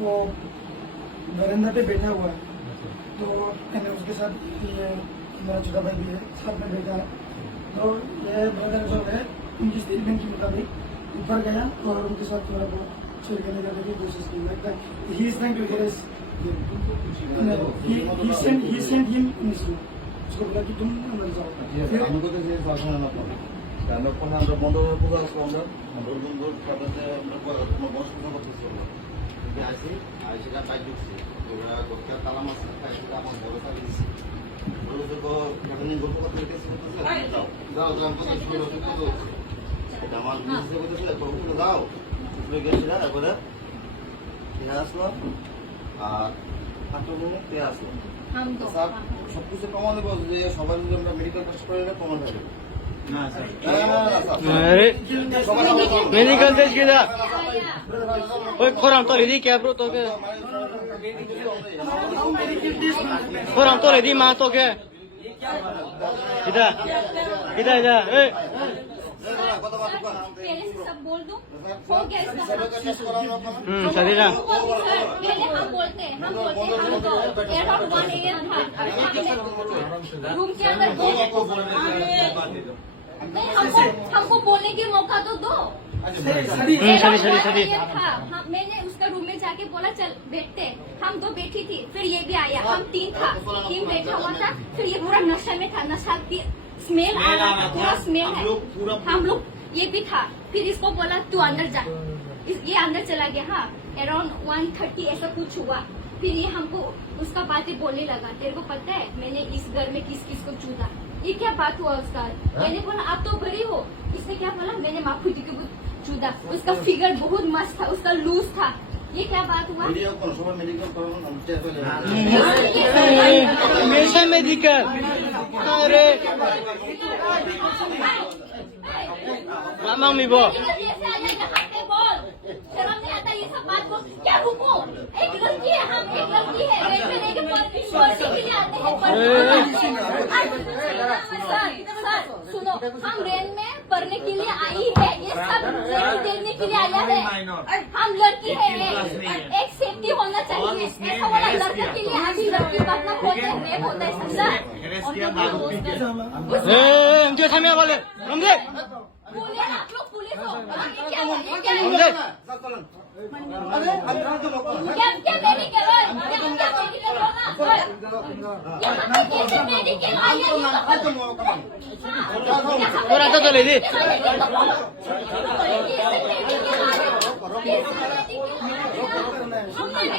वो बरंदा पे बैठा हुआ है। तो मैंने उसके साथ ये मेरा छोटा भाई भी है, साथ में बैठा है। तो ये ब्रदर जो है उनकी स्टेटमेंट के मुताबिक ऊपर गया और उनके साथ थोड़ा बहुत शेयर करने का कोशिश की। He is trying to harass, he sent him in his room। उसको बोला कि तुम अंदर जाओ। फिर हमको तो ये शासन है ना আমরা কোন আমরা বন্ধ করে পূজা আসলো আমরা বন্ধু সাথে আমরা বস পূজা করতেছি যে আসি আইসিটা কাজ ঢুকছি ওরা গোটা তালা মাছ কাজটা আমার বড় সাথে দিছি বড় তো এখন গল্প করতে গেছে যাও যাও আমরা শুরু করতে হবে এটা আমার বুঝতে করতেছে তো যাও তুমি গেছিস না একবারে ঠিক আসলো আর আটমনে তে আসলো हम तो স্যার সবকিছু প্রমাণ দেবো যে সবাই যদি আমরা মেডিকেল টেস্ট করে না প্রমাণ হবে अरे मेडिकल टेस्ट किया ओए खोराम तो लेदी क्या ब्रो तो के खोराम तो लेदी मां तो के इधर इधर इधर ए पहले से सब बोल दूं हो गया इसका सही ना पहले हम बोलते हैं हम तो अराउंड 1 AM था रूम के अंदर नहीं हमको बोलने के मौका तो दो। सही था मैंने उसका रूम में जाके बोला चल बैठते, हम दो बैठी थी, फिर ये भी आया, हम तीन बैठा हुआ था, फिर ये पूरा नशा में था, नशा की स्मेल आ रहा था, पूरा स्मेल है, हम लोग ये भी था। फिर इसको बोला तू अंदर जा, ये अंदर चला गया। हाँ अराउंड 1:30 ऐसा कुछ हुआ। फिर ये हमको उसका बातें बोलने लगा, तेरे को पता है मैंने इस घर में किस किस को चूदा, ये क्या बात हुआ उसका। मैंने बोला आप तो बड़ी हो, इसने क्या बोला मैंने माखुदी को चूदा, उसका फिगर बहुत मस्त था, उसका लूज था, ये क्या बात हुआ। हमेशा मेडिकल अरे मांग मी बो शर्म नहीं आता ये सब बात को। क्या रुको, एक लड़की है, हम एक लड़की है, रेट में लेके पढ़ने के लिए आते हैं। सर सुनो, हम रेन में पढ़ने के लिए आई है, ये सब देखने के लिए आया है। हम लड़की है, एक सेफ्टी होना चाहिए। ऐसा वाला लड़के के लिए अभी लड़की बात ना बोलते रेप होता है सर। जो समय वाले समझे बोलिए ना, आप लोग पुलिस हो, क्या समझे क्या मेडिकल है, क्या मेडिकल होना कैसे मेडिकल आया और आता तो लेदी हम नहीं